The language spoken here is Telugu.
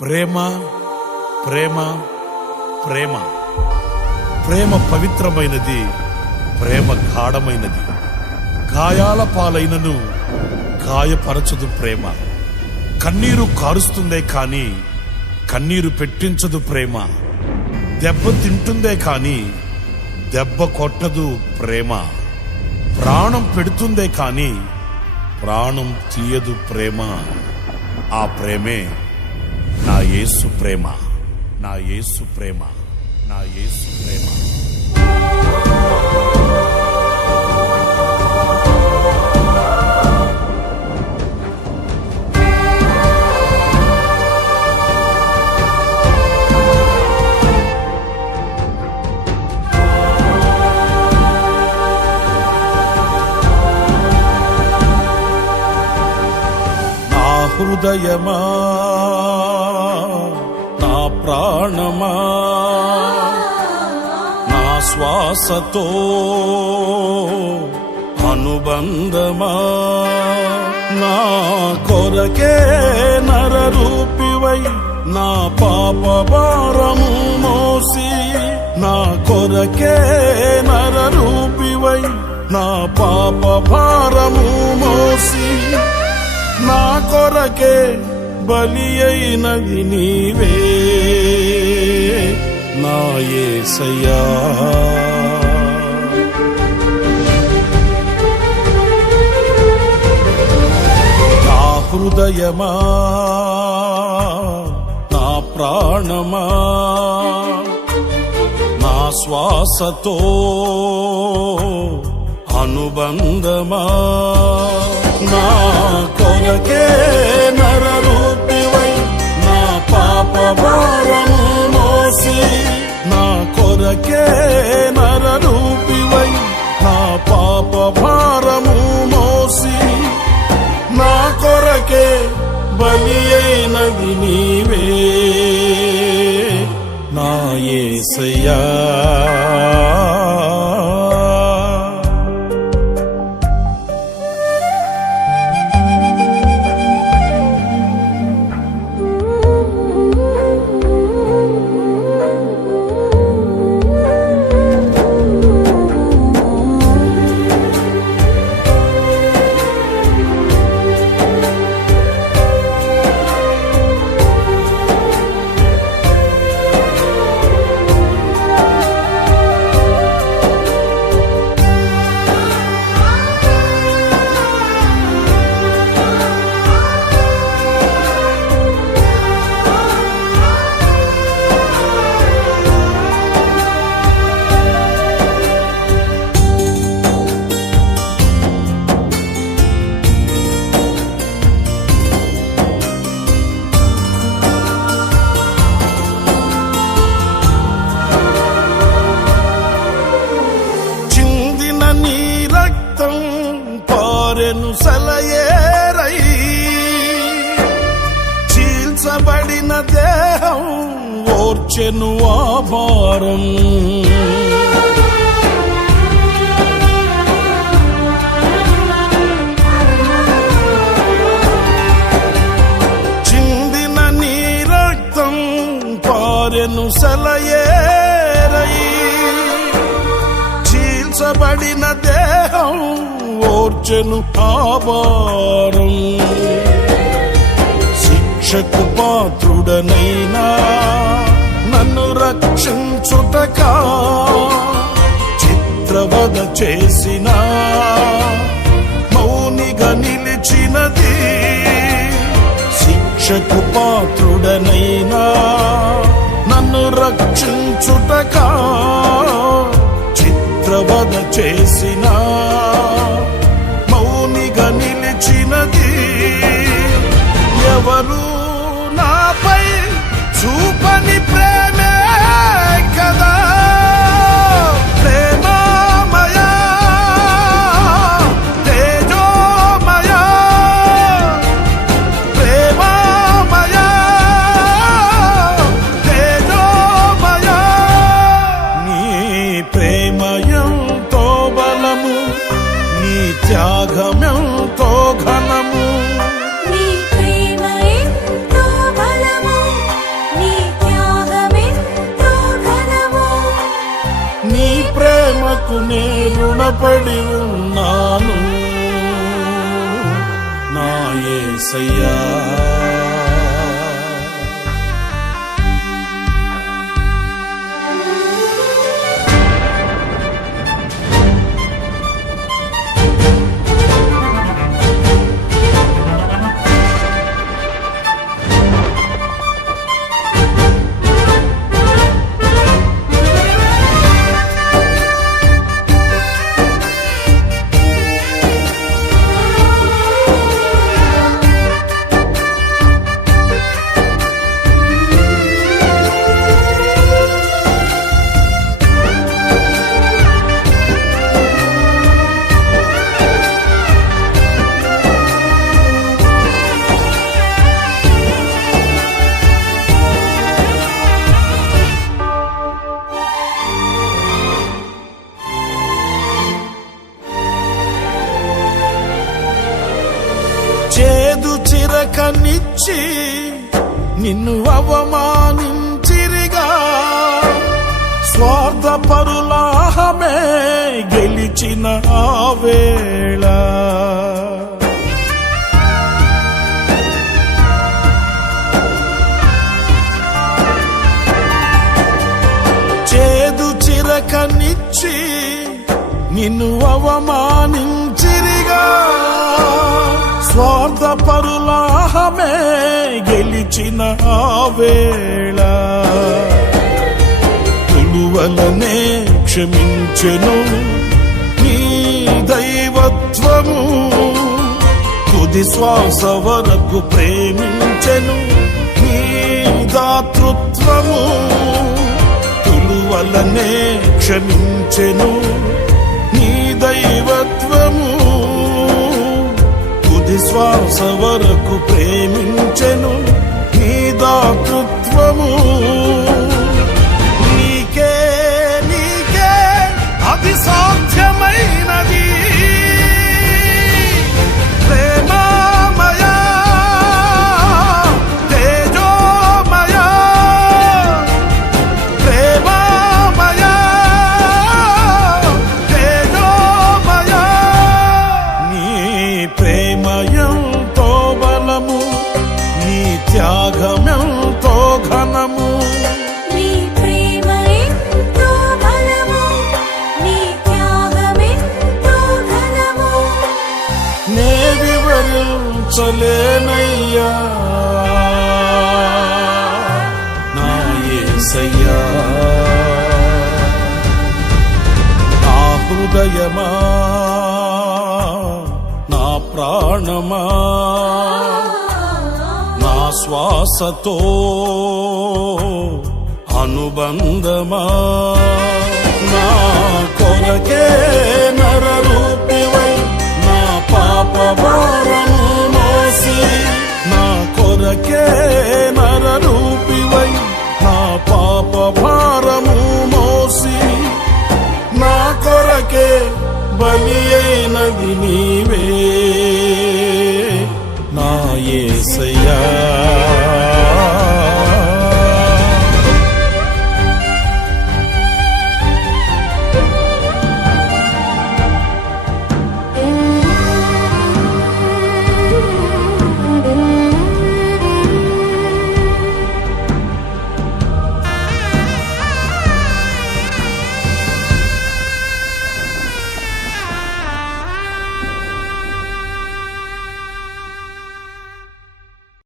ప్రేమ ప్రేమ ప్రేమ ప్రేమ పవిత్రమైనది, ప్రేమ గాఢమైనది. గాయాల పాలైనను గాయపరచదు ప్రేమ. కన్నీరు కారుస్తుందే కాని కన్నీరు పెట్టించదు ప్రేమ. దెబ్బ తింటుందే కాని దెబ్బ కొట్టదు ప్రేమ. ప్రాణం పెడుతుందే కాని ప్రాణం తీయదు ప్రేమ. ఆ ప్రేమే నా యేసు ప్రేమ, నా యేసు ప్రేమ, నా యేసు ప్రేమ. నా హృదయమా, నా ప్రాణమా, నా శ్వాసతో అనుబంధమా, నా కొరకే నరరూపివై నా పాప భారము మోసి, నా కొరకే నరరూపివై నా పాప భారము మోసి, నా కొరకే బలి అయినది నీవే నా యేసయ్యా. నా హృదయమా, నా ప్రాణమా, నా శ్వాసతో అనుబంధమా, నా కొరకే నరరూపివై నా పాప భారము మోసి, నా కొరకే నరరూపివై నా పాప భారము మోసి, నా కొరకే బలి అయినది నీవే నా యేసయ్యా. సెలయేరై చీల్చబడిన దేహం ఓర్చెను ఆ భారం, చిందిన నీ రక్తం పారెను సెలయేరై చీల్చబడిన దేహం ఓర్చెను ఆ భారం. శిక్షకు పాత్రుడనైనా నన్ను రక్షించుటకా చిత్రవద చేసిన మౌనిగా నిలిచినది. శిక్షకు పాత్రుడనైనా నన్ను రక్షించుటకా చిత్రవద చేసిన మౌనిగా నిలిచినది. ఎవరు నాపై చూపని ప్రేమే కదా ప్రేమమయా, తేజోమయా, ప్రేమమయా, తేజోమయా. నీ ప్రేమయంతో బలము, నీ త్యాగమెంతో ఘనము, రుణపడి ఉన్నాను నా యేసయ్యా. చేదు చిరకనిచ్చి నిన్ను అవమానించిరిగా, స్వార్థపరులాహమే గెలిచిన ఆ వేళ. చేదు చిరకనిచ్చి నిన్ను అవమానించిరిగా, స్వార్థపరులాహమే గెలిచిన ఆ వేళ. తులువలనే క్షమించెను నీ దైవత్వము, తుది శ్వాస వరకు ప్రేమించెను నీ దాతృత్వము. తులువలనే క్షమించెను నీ దైవత్వము, శ్వాస వరకు ప్రేమించెను నీ దాతృత్వము. నీకే నీకే అది సాధ్యమైనది ప్రేమమయా, తేజోమయా, ప్రేమమయా, తేజోమయా. నీ ప్రేమయంతో బలము, నీ త్యాగమెంతో ఘనము. నీ ప్రేమ ఎంతో బలము, నీ త్యాగమెంతో ఘనము. నే వివరించలేనయ్యా నా యేసయ్యా. నా హృదయమా, నా ప్రాణమా, నా శ్వాసతో అనుబంధమా, నా కొరకే నరరూపివై నా పాప భారము మోసి, నా కొరకే నర